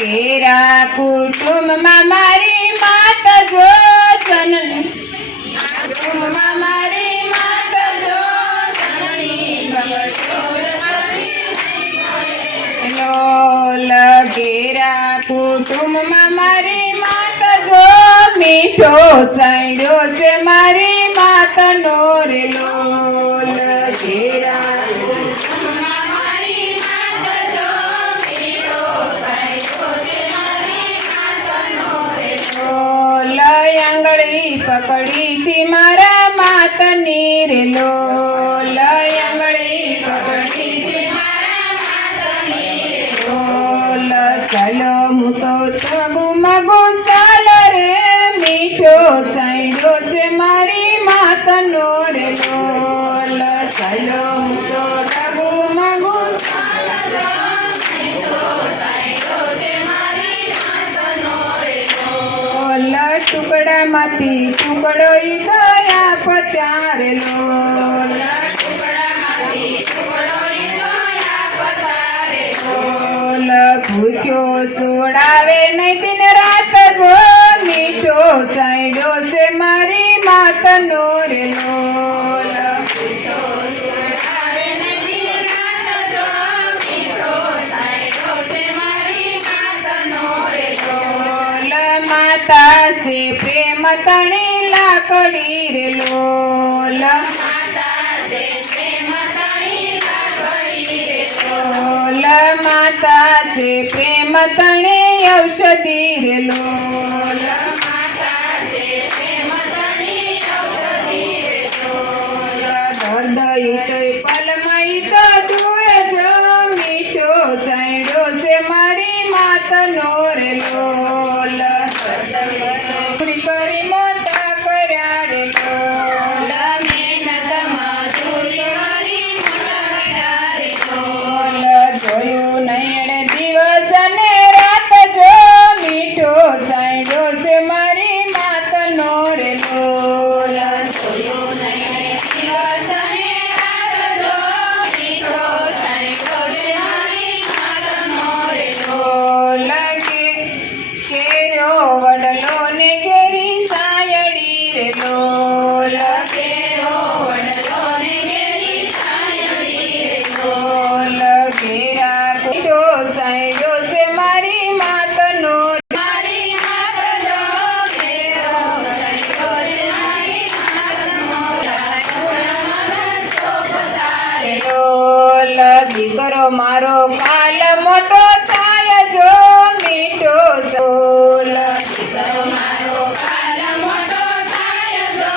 કેરા કુટુંબમાં મારી માત જો જનની, કુટુંબમાં મારી માત જો જનની, લોલ ઘેરા કુટુંબમાં મારી માત જો મીઠો સાંડ્યો છે મારી માતનો રે લોલ ઘેરા પકડી થી મારા માતની રે લોલ આંગળી પકડી થી મારા માતની રે લોલ સાલો હું તો તબુ મગુ સાલ રે મીઠો સાંડ્યો છે મારી માતનો રે લોલ સાલો હું તો તબુ મગુ ટુકડામાંથી ટુકડો ગયા પચારે લોલ ભૂખ્યો સોડાવે નહીં દિન રાત જો મીઠો સાંડ્યો છે મારી માતનો રે લોલ માતા સે પ્રેમ તણી લાકડી રે લોલ માતા સે પ્રેમ તણી લાકડી રે લોલ માતા સે પ્રેમ તણી ઔષધિ રે લોલ માતા સે પ્રેમ તણી ઔષધિ રે લોલ હૃદય પલમય તો દૂર જો મીઠો સાંડ્યો છે મારી માતનો રે લોલ કરી મોટા કર્યા રે લોલ મહેનત મજૂરી કરી મોટા કર્યા રે લોલ જોયું નહીં દિવસ ને રાત જો મીઠો સાંડ્યો છે મારી માતનો રે લોલ જોયું નહીં દિવસ ને રાત જો મીઠો સાંડ્યો છે મારી માતનો રે લોલ કેરો વડલો ને કેરી સાયડી રે લોલ કેરો વડલો ને કેરી સાયડી રે લોલ ઘેરા કુટો સાંડ્યો છે મારી માતનો મારી માત જો કેરો વડલો છે મારી માતનો લોલ દીકરો મારો કાલ મોટો થાય જો મીઠો સોલ દીકરો મારો કાલ મોટો થાય જો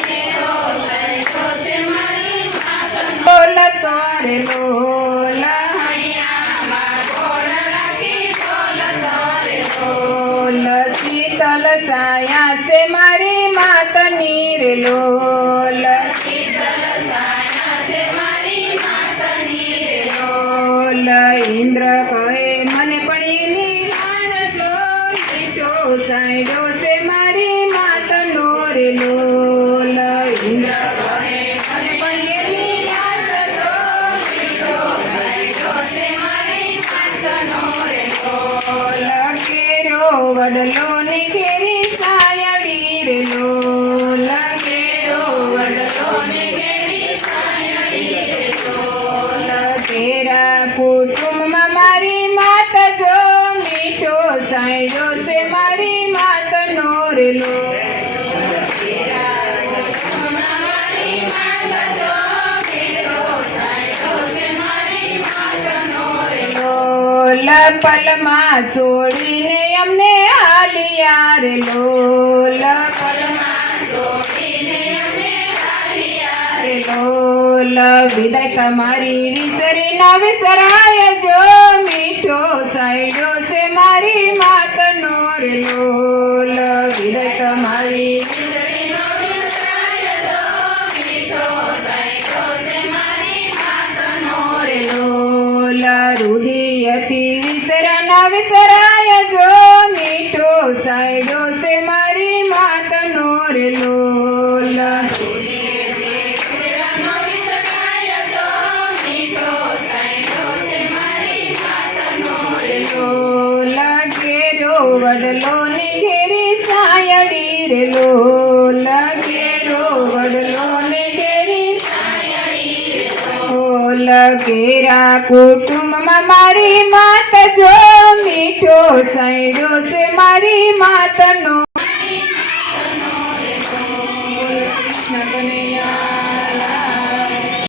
મેરો સાંડ્યો છે મારી માતનો લોલ તારે લોલ હૈયામાં ગોળ રાખી લોલ તારે લોલ શીતલ સાયા છે મારી માતની રે લોલ શીતલ સાયા છે મારી માતની રે લોલ ઇન્દ્ર કહે મને પણ એની ગાણ જો મીઠો સાંડ્યો છે મારી માતનો રે લોલ ઇન્દ્ર કહે મને પણ એની ગાણ જો મીઠો સાંડ્યો છે મારી માતનો રે લોલ કેરો વડલો ને કેરી સાયડી રે લોલ કેરો વડલો ને કેરી સાયડી રે લોલ કેરા કુટુંબમાં મારી માત જો મીઠો સાંડ્યો છે મારી માતનો રે લોલ પલમાં છોડીને અમને હાલિયા રે લોલ પલમાં છોડીને અમને હાલિયા રે લોલ વિદાય તમારી વિસરી ના વિસરાય જો મીઠો સાંડ્યો છે મારી માતનો રે લોલ વિદાય તમારી વિસરી ના વિસરાય જો મીઠો સાંડ્યો છે મારી માતનો રે લોલ રુધિયથી વિસરા ના વિસરાય જો મીઠો સાયડો છે મારી માતનો રે લોલ વડલો ને ઘેરી સાયડી રે લોલ ઘેરો વડલો ને ઘેરી લોલ ઘેરા કુટુંબમાં મારી માત જો મીઠો સાયડો છે મારી માતનો